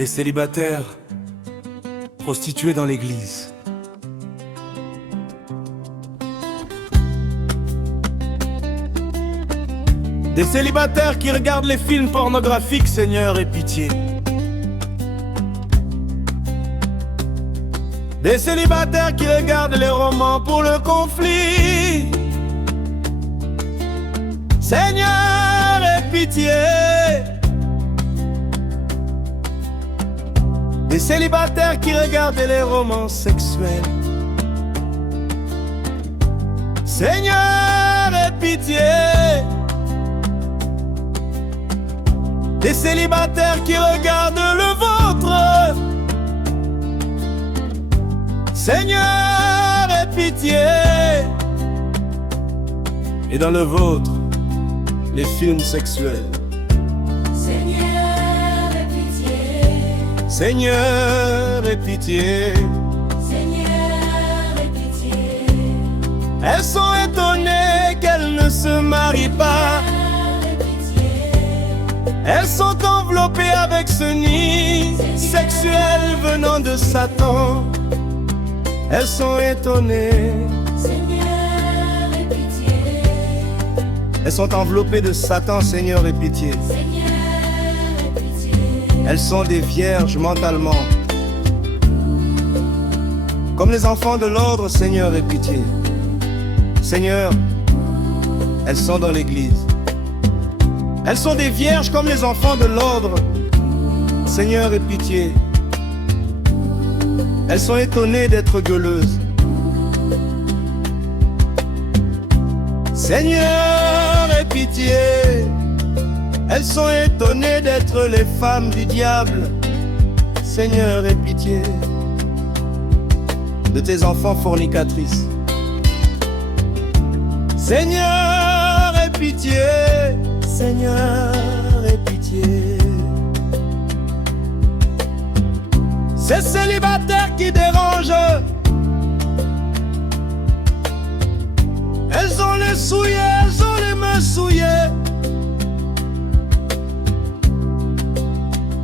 les célibataires prostitués dans l'église. Des célibataires qui regardent les films pornographiques, Seigneur, aie pitié. Des célibataires qui regardent les romans pour le conflit, Seigneur, aie pitié. Des célibataires qui regardent les romans sexuels, Seigneur, aie pitié. Des célibataires qui regardent le vôtre, Seigneur, aie pitié. Et dans le vôtre, les films sexuels, Seigneur, aie pitié. Seigneur, aie pitié. Seigneur, aie pitié. Elles sont étonnées qu'elles ne se marient pas. Elles sont enveloppées avec ce nid sexuel venant de Satan. Elles sont étonnées. Seigneur, aie pitié. Elles sont enveloppées de Satan, Seigneur, aie pitié. Seigneur, aie pitié. Elles sont des vierges mentalement, comme les enfants de l'ordre, Seigneur, aie pitié. Seigneur, elles sont dans l'église. Elles sont des vierges comme les enfants de l'ordre. Seigneur, aie pitié. Elles sont étonnées d'être gueuleuses. Seigneur, aie pitié. Elles sont étonnées d'être les femmes du diable. Seigneur, aie pitié de tes enfants fornicatrices. Seigneur, aie pitié. Seigneur, aie pitié. Ces célibataires qui dérangent, elles ont les souillés, elles ont les mains souillées.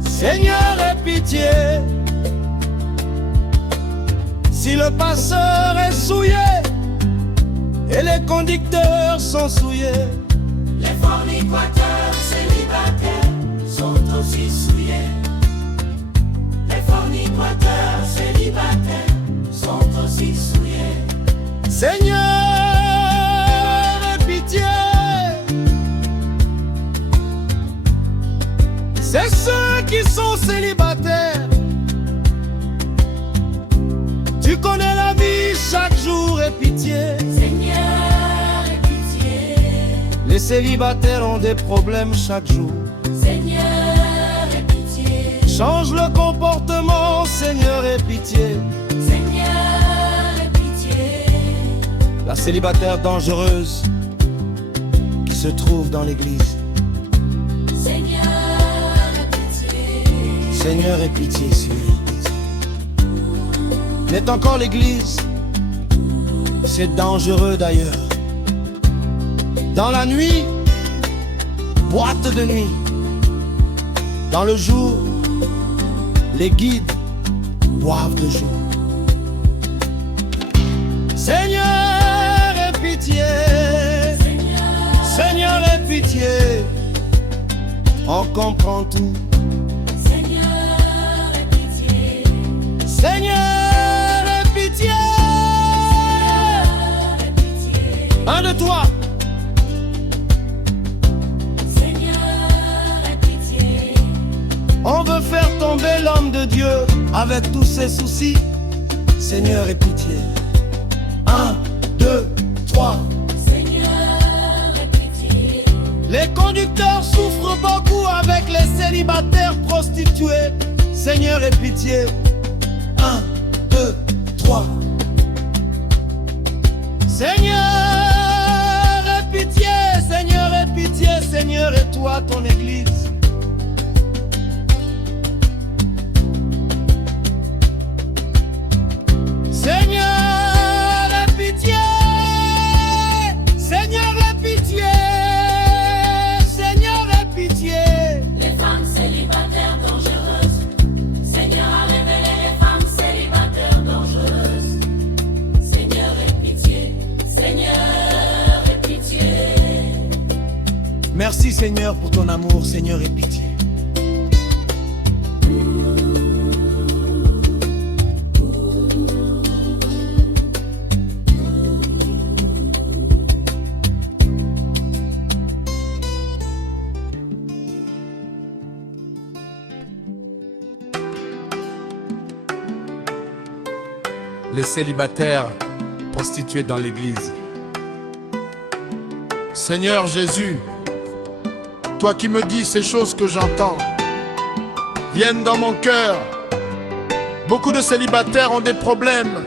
Seigneur, aie pitié. Si le passeur est souillé et les conducteurs sont souillés, Les fornicateurs célibataires sont aussi souillés. Les fornicateurs célibataires sont aussi souillés. Seigneur, aie pitié. C'est ceux qui sont célibataires. Tu connais la vie chaque jour, aie pitié. Seigneur, aie pitié. Les célibataires ont des problèmes chaque jour. Seigneur, aie pitié. Change le comportement, Seigneur, aie pitié. Seigneur, aie pitié. La célibataire dangereuse qui se trouve dans l'église. Seigneur, aie pitié. Seigneur, aie pitié sur l'église. N'est encore l'église, c'est dangereux d'ailleurs. Dans la nuit, boîte de nuit. Dans le jour, les guides boivent de jour. Seigneur, aie pitié. Seigneur, aie pitié. On comprend tout. Seigneur, aie pitié. Seigneur, aie pitié. Aie pitié. Un de toi. Seigneur, aie pitié. On veut faire tomber l'homme de Dieu avec tous ses soucis. Seigneur, aie pitié. 1, 2, 3. Seigneur, aie pitié. Les conducteurs souffrent beaucoup avec les célibataires prostitués. Seigneur, aie pitié. 1, 2, 3. Seigneur, aie pitié. Seigneur, aie pitié. Seigneur, et toi, ton église. Seigneur, aie pitié. Seigneur, aie pitié. Seigneur, aie pitié. Les femmes célibataires dangereuses, Merci Seigneur pour ton amour, Seigneur, aie pitié. Les célibataires prostitués dans l'église. Seigneur Jésus, toi qui me dis ces choses que j'entends, viennent dans mon cœur. Beaucoup de célibataires ont des problèmes.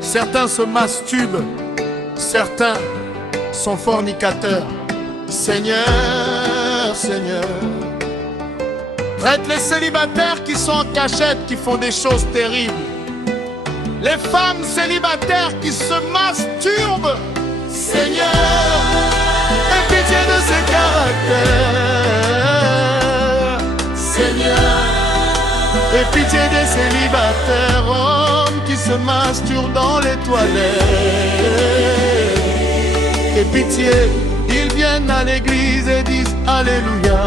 Certains se masturbent, certains sont fornicateurs. Seigneur, Seigneur, traite les célibataires qui sont en cachette, qui font des choses terribles. Les femmes célibataires qui se masturbent. Seigneur, aie pitié de ces caractères. Seigneur, aie pitié des célibataires, hommes qui se masturbent dans les toilettes. Aie pitié, ils viennent à l'église et disent Alléluia.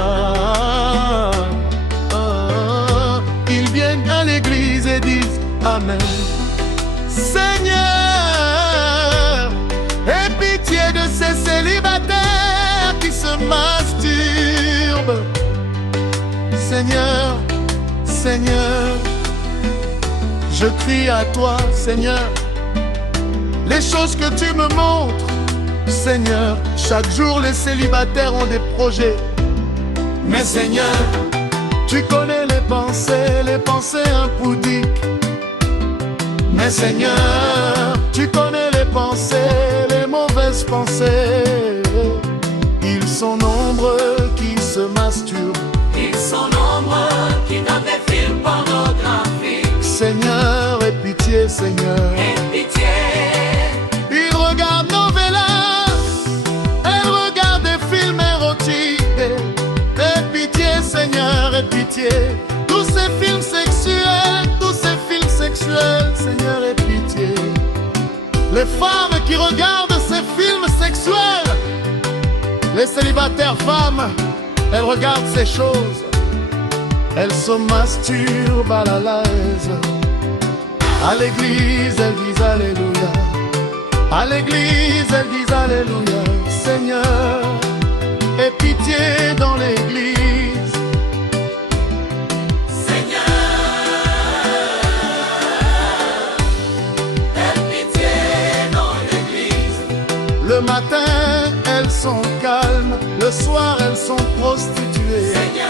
Ils viennent à l'église et disent Amen. Seigneur, aie pitié de ces célibataires qui se masturbent. Seigneur, Seigneur, je crie à toi, Seigneur, les choses que tu me montres. Seigneur, chaque jour les célibataires ont des projets. Mais Seigneur, tu connais les pensées impudiques. Mais Seigneur, tu connais les pensées, les mauvaises pensées. Ils sont nombreux qui se masturbent. Ils sont nombreux qui dans des films pornographiques. Seigneur, aie pitié, Seigneur. Aie pitié. Ils regardent novellas, elles regardent des films érotiques. Aie pitié, Seigneur, aie pitié. Tous ces films sexuels, Seigneur, aie pitié. Les femmes qui regardent ces films sexuels, les célibataires femmes, elles regardent ces choses, elles se masturbent à la l'aise. À l'église, elles disent Alléluia. À l'église, elles disent Alléluia. Seigneur, aie pitié dans l'église. Le matin, elles sont calmes. Le soir, elles sont prostituées. Seigneur.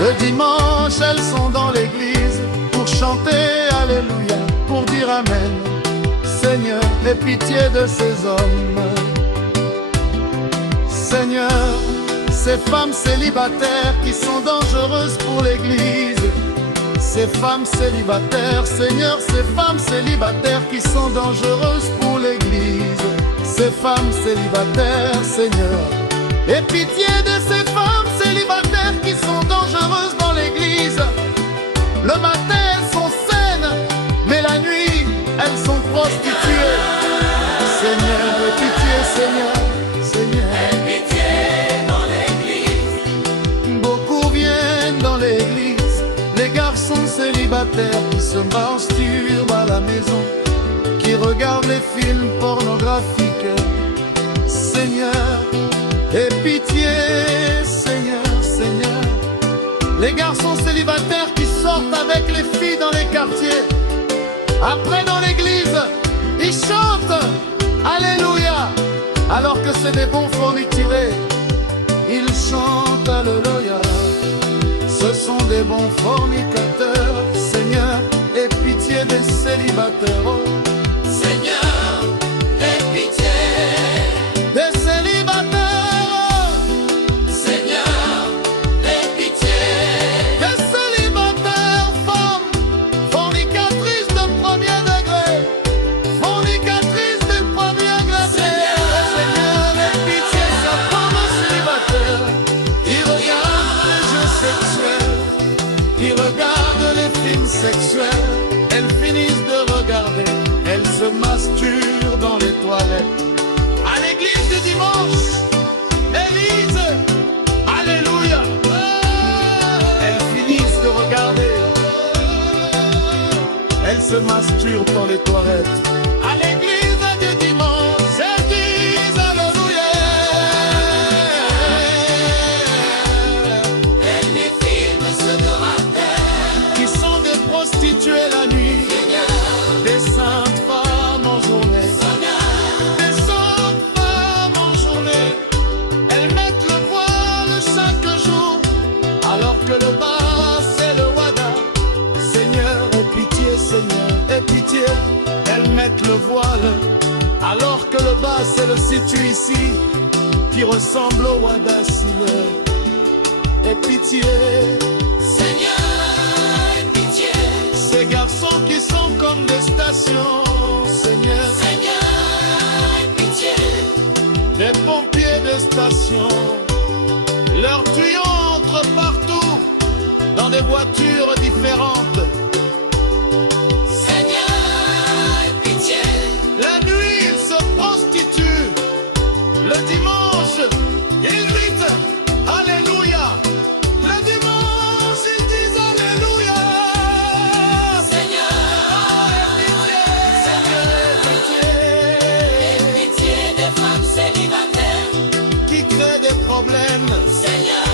Le dimanche, elles sont dans l'église pour chanter Alléluia, pour dire Amen. Seigneur, aie pitié de ces hommes. Seigneur, ces femmes célibataires qui sont dangereuses pour l'église. Ces femmes célibataires, Seigneur, ces femmes célibataires qui sont dangereuses pour l'église. Ces femmes célibataires, Seigneur, aie pitié de ces femmes célibataires qui sont dangereuses dans l'église. Le matin, elles sont saines, mais la nuit, elles sont prostituées. Seigneur, aie pitié, Seigneur, Seigneur. Aie pitié dans l'église. Beaucoup viennent dans l'église, les garçons célibataires qui se masturbent à la maison, qui regardent les films pornographiques. Seigneur, aie pitié, Seigneur, Seigneur. Les garçons célibataires qui sortent avec les filles dans les quartiers. Après dans l'église, ils chantent Alléluia, alors que c'est des bons fornicurés. Ils chantent Alléluia, ce sont des bons fornicateurs. Seigneur, aie pitié des célibataires. Oh. Seigneur, aie pitié. Des célibataires. Seigneur, aie pitié. Des célibataires femmes, fornicatrices de premier degré. Fornicatrices de premier degré. Seigneur, aie pitié, sa femme célibataire. Ils regardent les jeux sexuels, ils regardent les films sexuels. Elles finissent de regarder, elles se masturbent dans les toilettes. À l'église du dimanche, Élise masturbent dans les toilettes. À l'église du dimanche, elles disent Alléluia. Elles les filment ce caractère. Qui sont des prostituées la nuit, des saintes femmes en journée. Des saintes femmes en journée. Elles mettent le voile chaque jour, alors que le bas c'est le wada. Seigneur, aie pitié, Seigneur, aie pitié. Elles mettent le voile, alors que le bas c'est le situ ici, qui ressemble au wada Seigneur. Aie pitié. Seigneur, aie pitié. Ces garçons qui sont comme des stations, Seigneur. Seigneur, aie pitié. Des pompiers de station. Leurs tuyaux entrent partout, dans des voitures différentes. Seigneur, aie pitié. La nuit, ils se prostituent. Le dimanche, ils gritent Alléluia. Le dimanche, ils disent Alléluia. Seigneur, Seigneur, aie pitié des femmes célibataires. qui crée des problèmes. Seigneur,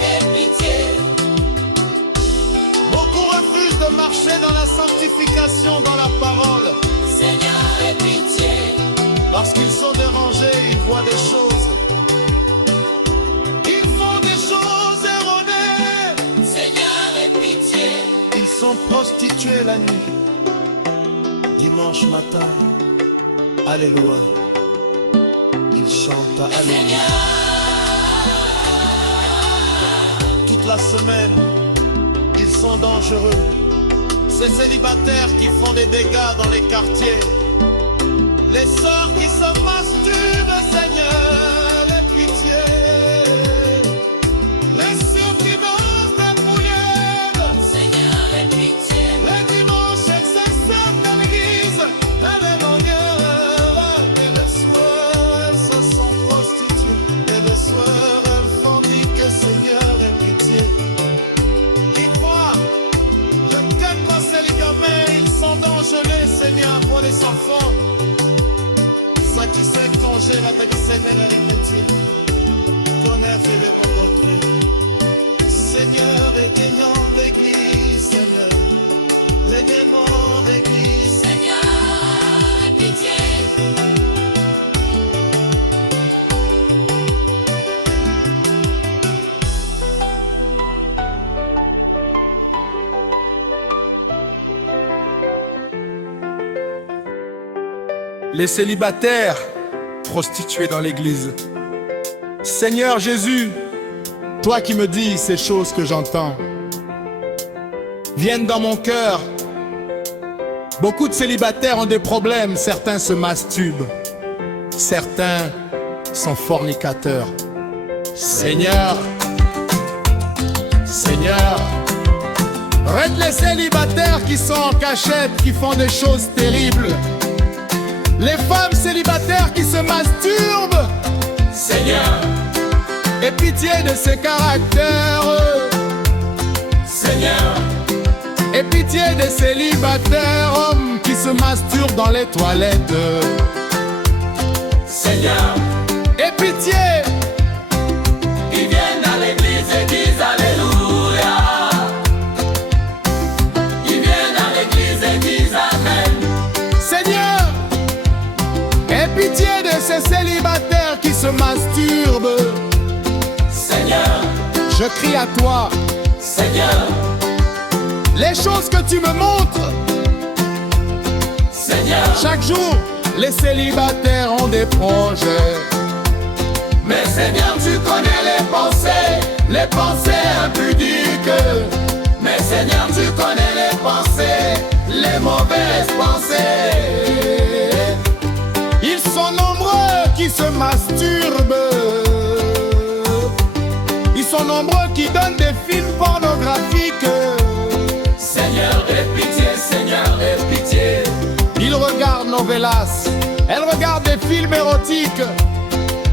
aie pitié. Beaucoup refusent de marcher dans la sanctification, dans la parole, Seigneur, aie pitié. parce qu'ils sont dérangés, ils voient des choses. Ils font des choses erronées. Seigneur, aie pitié. Ils sont prostitués la nuit. Dimanche matin, Alléluia. Ils chantent à Alléluia. Toute la semaine, ils sont dangereux. Ces célibataires qui font des dégâts dans les quartiers. Les sœurs qui se masturbent, Seigneur, aie pitié. Les sœurs qui dansent des poulières. Seigneur, aie pitié. Les dimanches, elles se servent dans l'église. Et le soir, elles se sont prostituées. Et le soir, elles font dire que Seigneur ait pitié. Ils croient, je t'aime quand c'est les gamins, ils sont dangereux, Seigneur, pour les enfants. Ça qui sait congé, la tête Seigneur, elle est métier. Connaît fait les rencontrer. Seigneur, égagnant l'église, Seigneur. L'égagnant l'église. Seigneur, aie pitié. Les célibataires prostitués dans l'église. Seigneur Jésus, Toi qui me dis ces choses que j'entends, viennent dans mon cœur. Beaucoup de célibataires ont des problèmes. Certains se masturbent. Certains sont fornicateurs. Seigneur, Seigneur, arrête les célibataires qui sont en cachette, qui font des choses terribles. Les femmes célibataires qui se masturbent. Seigneur, Aie pitié de ces caractères. Seigneur, Aie pitié des célibataires, hommes qui se masturbent dans les toilettes. Seigneur, Aie pitié. ils viennent à l'église et disent Alléluia. Ils viennent à l'église et disent Amen. Seigneur, aie pitié de ces célibataires qui se masturbent. Seigneur, Je crie à toi, Seigneur, les choses que tu me montres. Seigneur, Chaque jour, les célibataires ont des projets. mais Seigneur, tu connais les pensées impudiques. Mais Seigneur, tu connais les mauvaises pensées. Ils sont nombreux qui se masturbent. Ils sont nombreux qui donnent des films pornographiques. Seigneur, aie pitié, Seigneur, aie pitié. Ils regardent novelas. Elles regardent des films érotiques.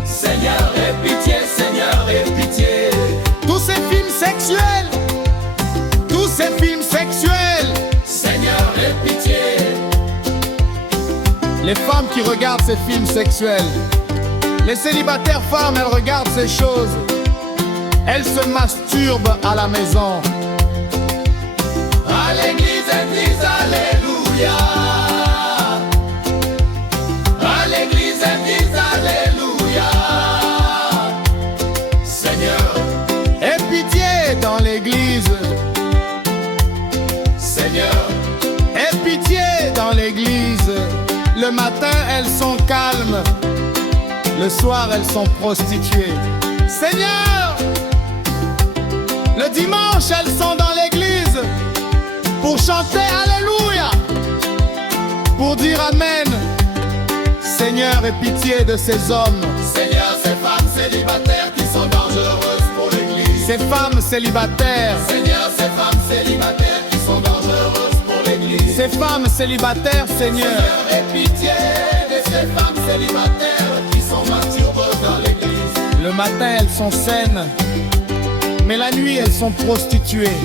Seigneur, aie pitié, Seigneur, aie pitié. Tous ces films sexuels. Tous ces films sexuels. Seigneur, aie pitié. qui regardent ces films sexuels. Les célibataires femmes, elles regardent ces choses. Elles se masturbent à la maison. À l'église, elles disent Alléluia. À l'église, elles disent Alléluia. Seigneur, aie pitié dans l'église. Seigneur, Aie pitié dans l'église. Le matin, elles sont calmes. Le soir, elles sont prostituées. Seigneur, le dimanche, elles sont dans l'église pour chanter Alléluia, pour dire Amen. Seigneur, aie pitié de ces hommes. Seigneur, ces femmes célibataires qui sont dangereuses pour l'église. Ces femmes célibataires. Seigneur, ces femmes célibataires qui sont dangereuses pour l'église. Ces femmes célibataires, Seigneur. Seigneur, aie pitié de ces femmes célibataires qui sont masturbeuses dans l'église. Le matin, elles sont saines, mais la nuit, elles sont prostituées.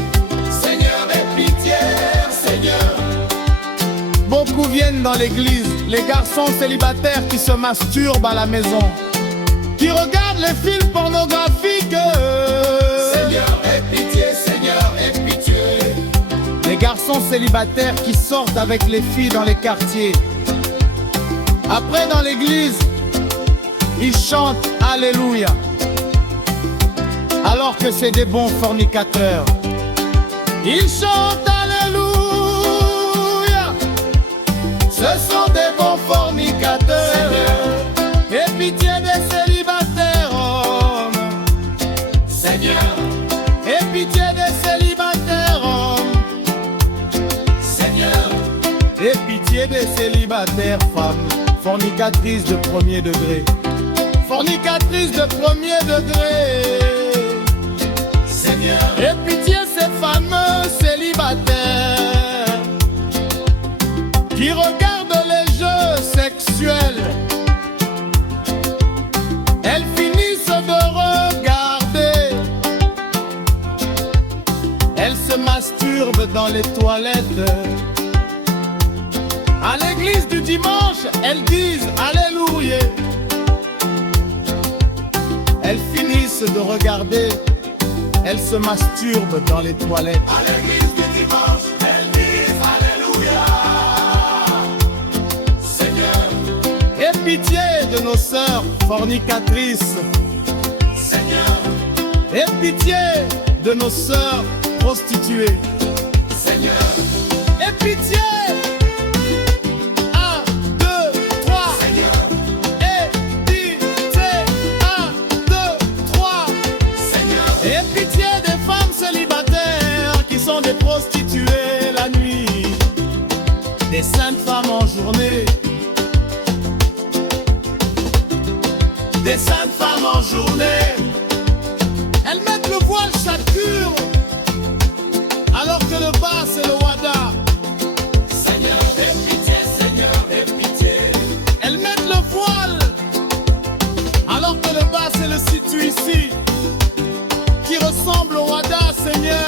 Seigneur, aie pitié, Seigneur. Beaucoup viennent dans l'église, les garçons célibataires qui se masturbent à la maison, qui regardent les films pornographiques. Seigneur, aie pitié, Seigneur, aie pitié. Les garçons célibataires qui sortent avec les filles dans les quartiers. Après, dans l'église, ils chantent Alléluia, alors que c'est des bons fornicateurs. Ils chantent Alléluia, ce sont des bons fornicateurs. Seigneur, aie pitié des célibataires hommes. Seigneur, Aie pitié des célibataires hommes. Seigneur, Aie pitié des célibataires femmes, fornicatrices de premier degré. Fornicatrices de premier degré. Seigneur, Aie pitié ces fameux célibataires qui regardent les jeux sexuels. Elles finissent de regarder. Elles se masturbent dans les toilettes. À l'église du dimanche, elles disent Alléluia. Elles finissent de regarder. Elles se masturbent dans les toilettes. à l'église du dimanche, elles disent Alléluia. Seigneur, Aie pitié de nos sœurs fornicatrices. Seigneur, Aie pitié de nos sœurs prostituées. Seigneur, Aie pitié. 1, 2, 3. Seigneur, Aie pitié. 1, 2, 3. Seigneur, Aie pitié des femmes célibataires qui sont des prostituées la nuit, des saintes femmes en journée, des saintes femmes en journée. Elles mettent le voile chacune, alors que le bas c'est le wada. Seigneur, aie pitié, Seigneur, aie pitié. Elles mettent le voile, alors que le bas c'est le situ ici, qui ressemble au wada. Seigneur,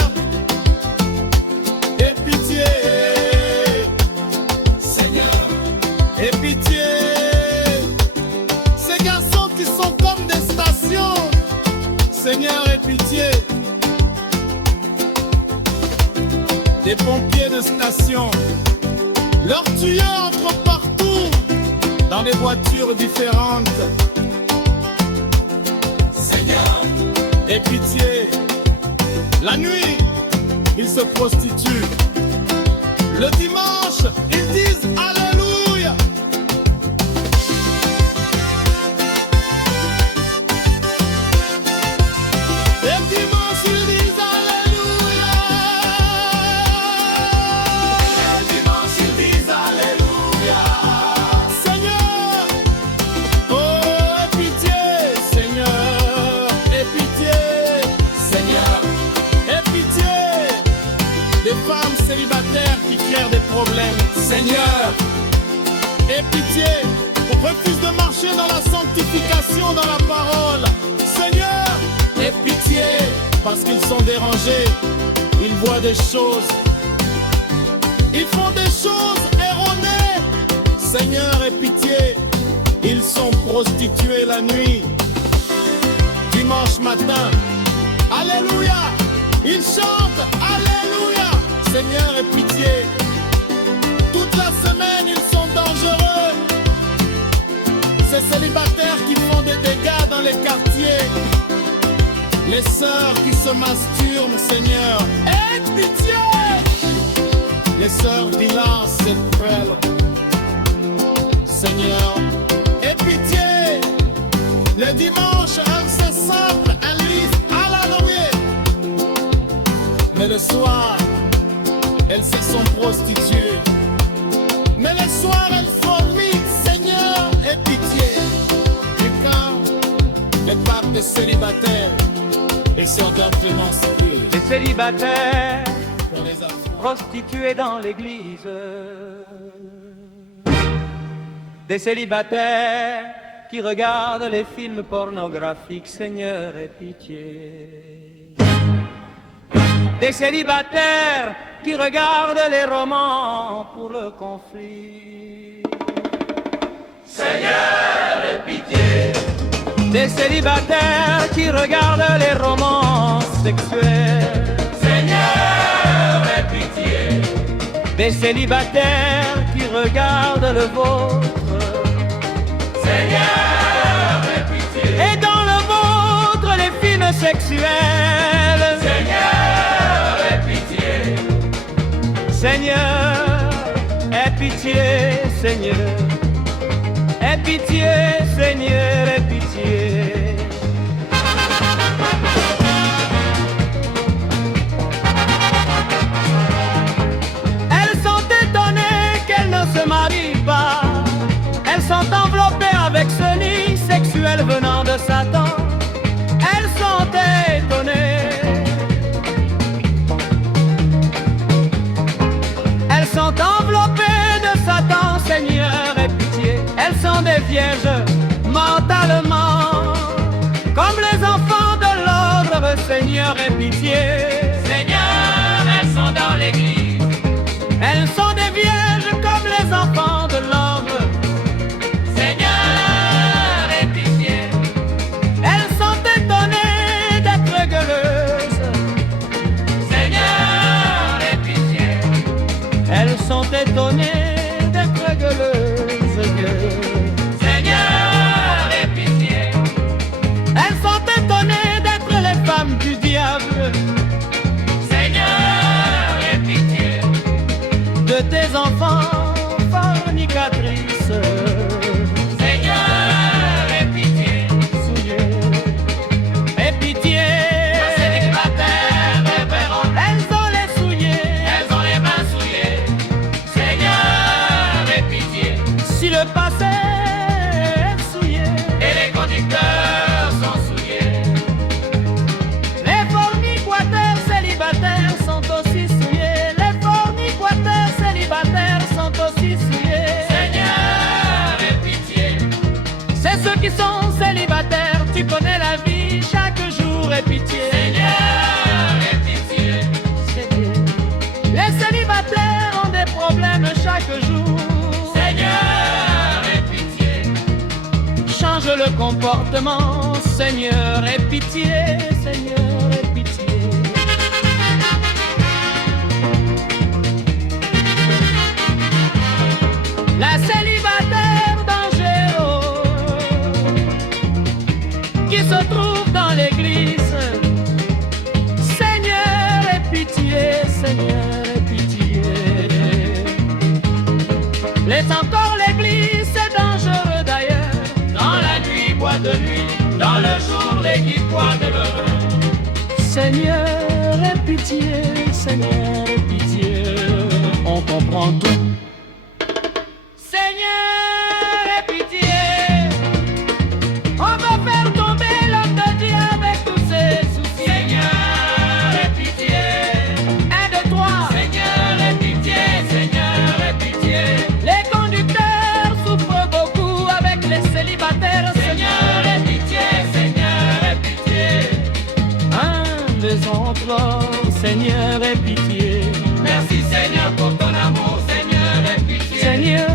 aie pitié. Seigneur, Aie pitié. Ces garçons qui sont comme des stations. Seigneur, aie pitié. Des pompiers de station. Leurs tuyaux entrent partout, dans des voitures différentes. Seigneur, Aie pitié. La nuit, ils se prostituent. Le dimanche, ils disent Alléluia. Et dimanche, ils disent Alléluia. et dimanche ils disent Alléluia. Seigneur, oh, aie pitié, Seigneur, aie pitié, Seigneur, aie pitié des femmes célibataires qui créent des problèmes. Seigneur, Aie pitié, on refuse de marcher dans la sanctification, dans la parole. Seigneur, aie pitié, parce qu'ils sont dérangés, ils voient des choses, ils font des choses erronées. Seigneur, aie pitié, ils sont prostitués la nuit. Dimanche matin, Alléluia, ils chantent, Alléluia. Seigneur, aie pitié, toute la semaine ils sont dangereux. Ces célibataires qui font des dégâts dans les quartiers, les sœurs qui se masturbent, Seigneur, aie pitié. Les sœurs Dylan, c'est cruel. Seigneur, aie pitié. Le dimanche, c'est simple, un livre à la louer. Mais le soir, elles se sont prostituées. Mais le soir, elles forment, Seigneur, aie pitié. Et quand elles partent des célibataires, elles sont d'émanciper. Les célibataires prostitués dans l'église, des célibataires qui regardent les films pornographiques, Seigneur, aie pitié. Des célibataires qui regardent les romans pour le conflit, Seigneur, aie pitié. Des célibataires qui regardent les romans sexuels, Seigneur, aie pitié. Des célibataires qui regardent le vôtre, Seigneur, aie pitié. Et dans le vôtre, les films sexuels, Seigneur, aie pitié. Seigneur, aie pitié, Seigneur. Aie pitié, Seigneur, aie pitié. Elles sont étonnées qu'elles ne se marient pas. Elles sont enveloppées avec ce nid sexuel venant de Satan. Elles sont étonnées. Elles sont enveloppées de Satan, Seigneur, aie pitié. Elles sont des vierges mentalement, comme les enfants de l'ordre, Seigneur, aie pitié. Seigneur, elles sont dans l'église. Elles sont des vierges comme les enfants de l'ordre, Seigneur, aie pitié. Elles sont étonnées d'être gueuleuses, Seigneur, aie pitié. Elles sont étonnées d'être gueuleuses, Seigneur, aie pitié. Elles sont étonnées d'être les femmes du diable, Seigneur, aie pitié. De tes enfants fornicatrices, Seigneur, aie pitié. Souillées, aie pitié. Les célibataires verront. Elles ont les souillés, elles ont les mains souillées, Seigneur, aie pitié. Si le passé est souillé et les conducteurs sont souillés, les fornicateurs célibataires sont aussi souillés. Les fornicateurs célibataires sont aussi souillés, Seigneur, aie pitié. C'est ceux qui sont célibataires, tu connais la vie chaque jour, aie pitié. Seigneur, aie pitié. Les célibataires ont des problèmes chaque jour, Seigneur, aie pitié. Change le comportement, Seigneur, aie pitié, Seigneur, aie pitié. La célibataire dangereuse qui se trouve dans l'église, Seigneur, aie pitié, Seigneur, aie pitié. Laisse encore l'église, c'est dangereux d'ailleurs. Dans la nuit, boîte de nuit, dans le jour, l'église boîte de vin. Seigneur, aie pitié, Seigneur, aie pitié. On comprend tout. Seigneur, aie pitié. On va faire tomber l'homme de Dieu avec tous ses soucis. Seigneur, aie pitié. 1, 2, 3. Seigneur, aie pitié. Seigneur, aie pitié. Les conducteurs souffrent beaucoup avec les célibataires. Seigneur, aie pitié. Seigneur, aie pitié. Les emplois, Seigneur, aie pitié. Merci Seigneur pour ton amour, Seigneur, aie pitié. Seigneur,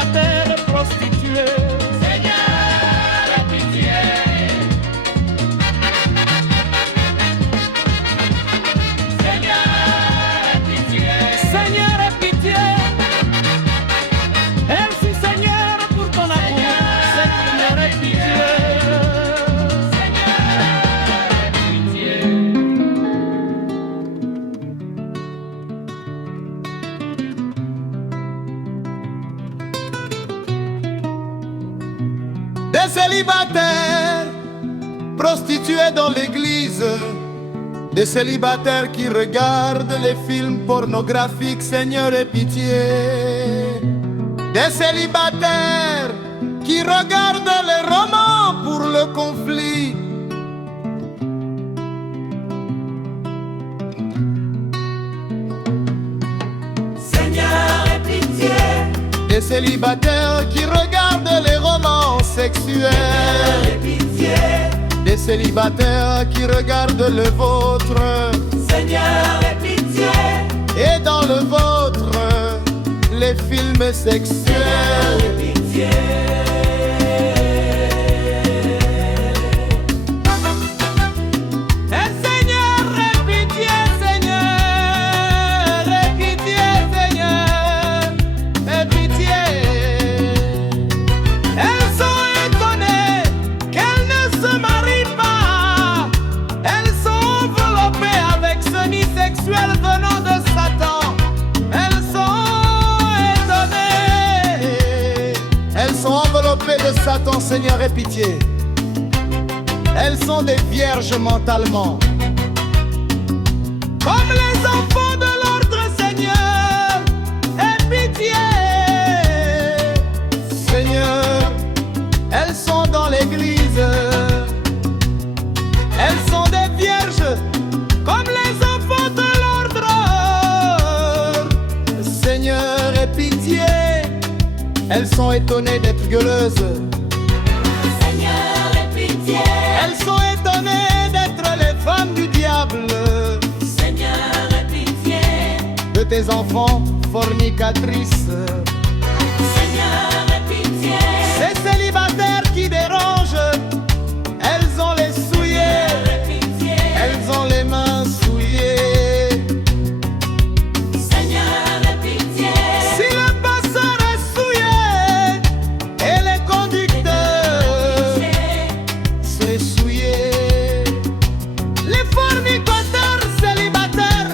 célibataires prostituées. Seigneur, aie pitié. Seigneur, aie pitié. Seigneur, aie pitié. Merci Seigneur pour ton amour. Seigneur, aie pitié. Seigneur, aie pitié. Des célibataires prostitués dans l'église, des célibataires qui regardent les films pornographiques, Seigneur aie pitié. Des célibataires qui regardent les romans pour le conflit. Seigneur, aie pitié. Des célibataires qui regardent les romans sexuels. Aie pitié. Des célibataires qui regardent le vôtre. Seigneur, aie pitié. Et dans le vôtre, les films sexuels. Aie pitié. Seigneur, aie pitié, Seigneur, aie pitié, Seigneur, aie pitié. Elles sont étonnées qu'elles ne se marient pas. Elles sont enveloppées avec ce nid sexuel venant de Satan. Elles sont étonnées. Elles sont enveloppées de Satan, Seigneur aie pitié. Elles sont des vierges mentalement. Comme les enfants de l'ordre, Seigneur, aie pitié. Seigneur, elles sont dans l'église. Elles sont des vierges, comme les enfants de l'ordre. Seigneur aie pitié. Elles sont étonnées d'être gueuleuses. Seigneur, aie pitié. Elles sont étonnées d'être les femmes du diable. Seigneur, aie pitié. De tes enfants fornicatrices. Seigneur, aie pitié. Ces célibataires qui dérangent, elles ont les souillés. Aie pitié. Elles ont les mains souillées. Seigneur, aie pitié. Si le passeur est souillé et les conducteurs c'est souillé. Les fornicateurs célibataires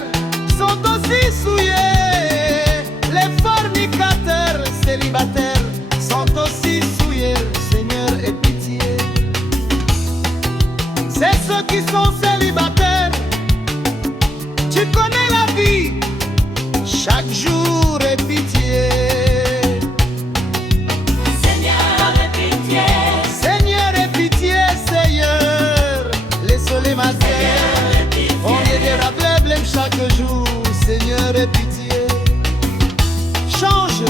sont aussi souillés. Les fornicateurs célibataires sont aussi souillés. Seigneur aie pitié. C'est ceux qui sont célibataires. Tu connais la vie. Chaque jour aie pitié. Seigneur, aie pitié. Seigneur aie pitié, Seigneur. Les célibataires, on est des problèmes chaque jour. Seigneur aie pitié. Change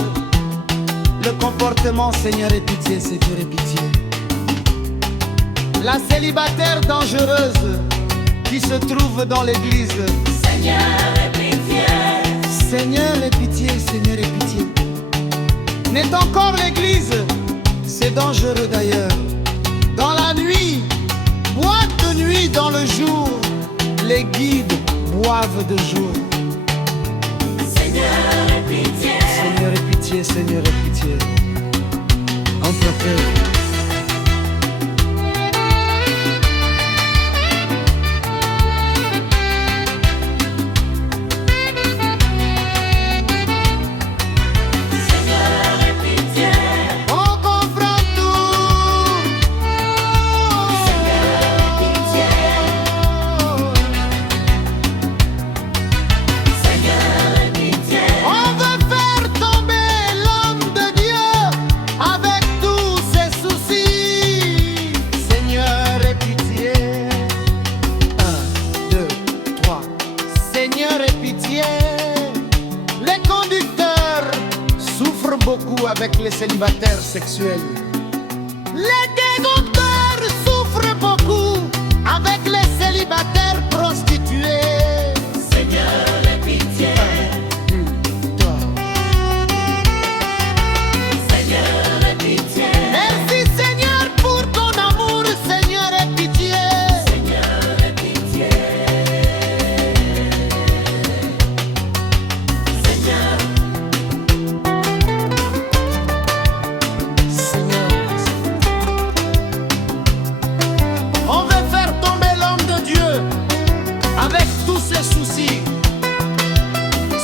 le comportement, Seigneur aie pitié, Seigneur aie pitié. La célibataire dangereuse qui se trouve dans l'église. Seigneur, aie pitié. Seigneur aie pitié, Seigneur aie pitié. N'est encore l'église, c'est dangereux d'ailleurs. Dans la nuit, boîte de nuit dans le jour, les guides boivent de jour. Seigneur, aie pitié. Seigneur aie pitié, Seigneur aie pitié. Entrepreneur. Seigneur, aie pitié. On comprend tout. Seigneur, aie pitié. Seigneur, aie pitié. On veut faire tomber l'homme de Dieu avec tous ses soucis. Seigneur aie pitié. 1, 2, 3. Seigneur aie pitié. Les conducteurs souffrent beaucoup avec les célibataires sexuels. Les conducteurs souffrent beaucoup avec les célibataires prostitués. Seigneur, aie pitié. Toi. Seigneur,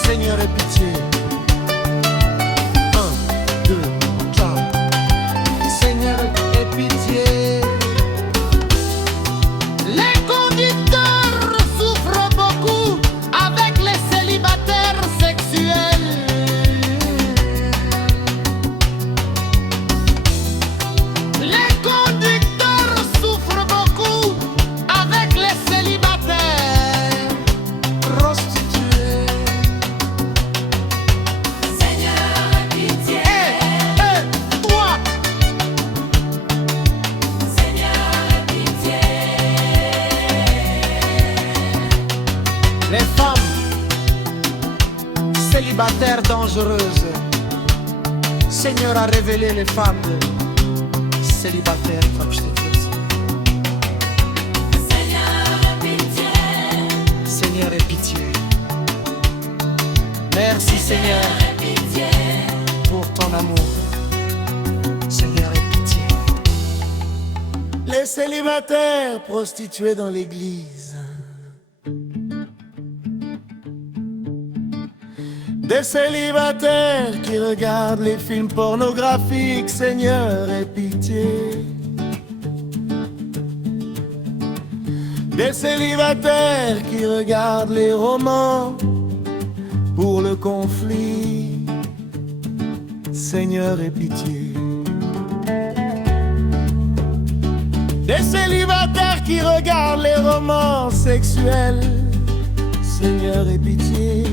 Seigneur, aie pitié. 1, 2, 3. Seigneur, aie pitié. Les conducteurs souffrent beaucoup avec les célibataires sexuels. Les conducteurs souffrent beaucoup avec les célibataires prostitués. Seigneur, aie pitié. Toi, Seigneur, aie pitié. les femmes célibataires dangereuses. Seigneur a révélé les femmes célibataires. Seigneur, aie pitié. Seigneur, aie pitié. Merci Seigneur Aie pitié. pour ton amour. Seigneur, aie pitié. Les célibataires prostitués dans l'église. Des célibataires qui regardent les films pornographiques. Seigneur, aie pitié. Des célibataires qui regardent les romans pour le conflit. Seigneur, aie pitié. Des célibataires qui regardent les romans sexuels. Seigneur, aie pitié.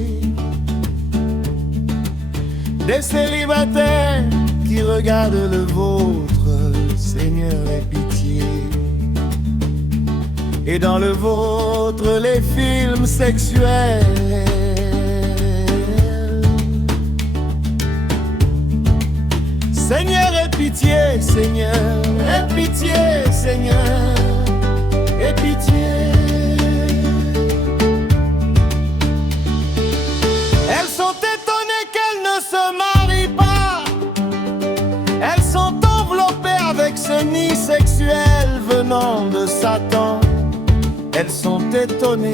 Des célibataires qui regardent le vôtre. Seigneur, aie pitié. Et dans le vôtre, les films sexuels. Seigneur, aie pitié, Seigneur, aie pitié, Seigneur, aie pitié. Elles sont étonnées qu'elles ne se marient pas. Elles sont enveloppées avec ce nid sexuel venant de Satan. Elles sont étonnées.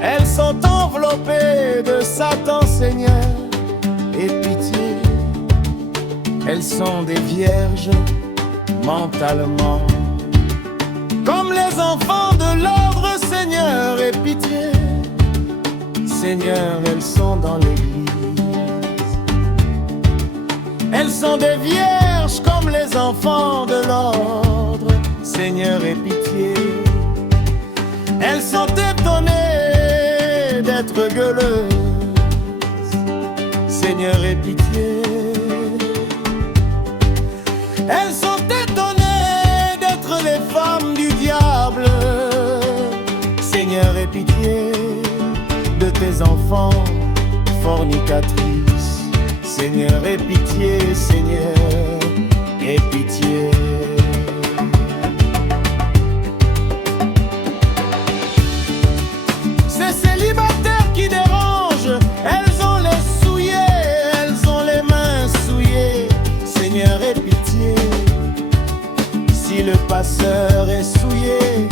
Elles sont enveloppées de Satan, Seigneur, aie pitié. Elles sont des vierges mentalement, comme les enfants de l'ordre. Seigneur, aie pitié. Seigneur, elles sont dans l'église. Elles sont des vierges comme les enfants de l'ordre. Seigneur, aie pitié. Elles sont étonnées d'être gueuleuses. Seigneur, aie pitié. Elles sont étonnées d'être les femmes du diable. Seigneur, aie pitié de tes enfants fornicatrices. Seigneur, aie pitié, Seigneur, aie pitié. Ces célibataires qui dérangent, elles ont les souillés, elles ont les mains souillées. Seigneur, aie pitié. Si le passeur est souillé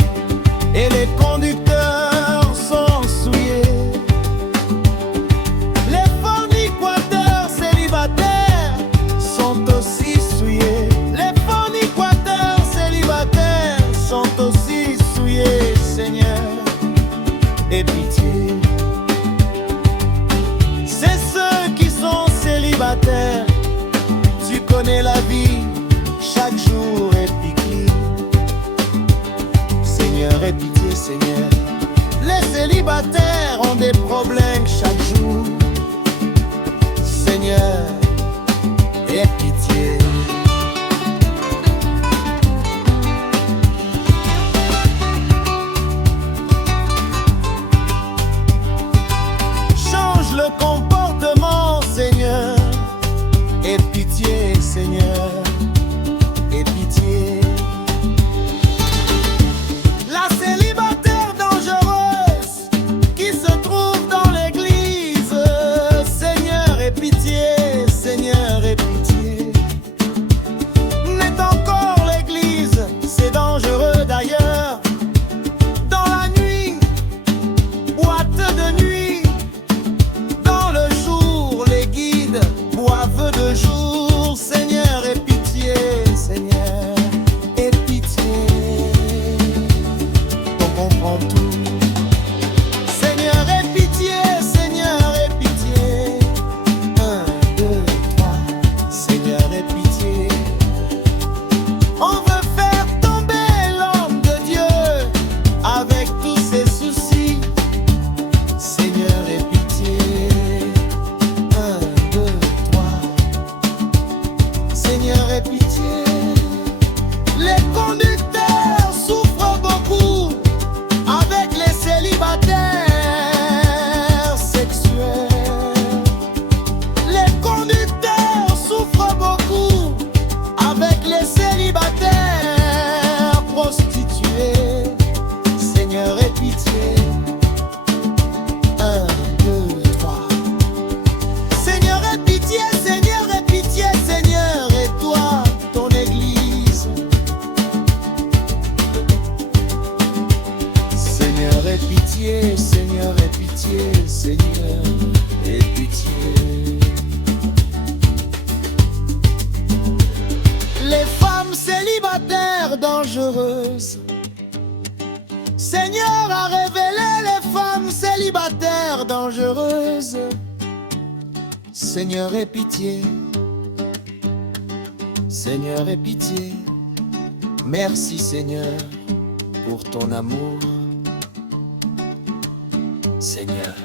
et les conducteurs sont souillés, les fornicateurs célibataires sont aussi souillés. Les fornicateurs célibataires sont aussi souillés. Seigneur, aie pitié. C'est ceux qui sont célibataires. Tu connais la vie, chaque jour est piqué. Seigneur, aie pitié, Seigneur. Les célibataires ont des problèmes chaque jour. Seigneur, aie pitié. Change le comportement, Seigneur. Aie pitié, Seigneur. Aie pitié. La célibataire dangereuse qui se célibataires dangereuses. Seigneur a révélé les femmes célibataires dangereuses. Seigneur, aie pitié. Seigneur, aie pitié. Merci Seigneur pour ton amour. Seigneur.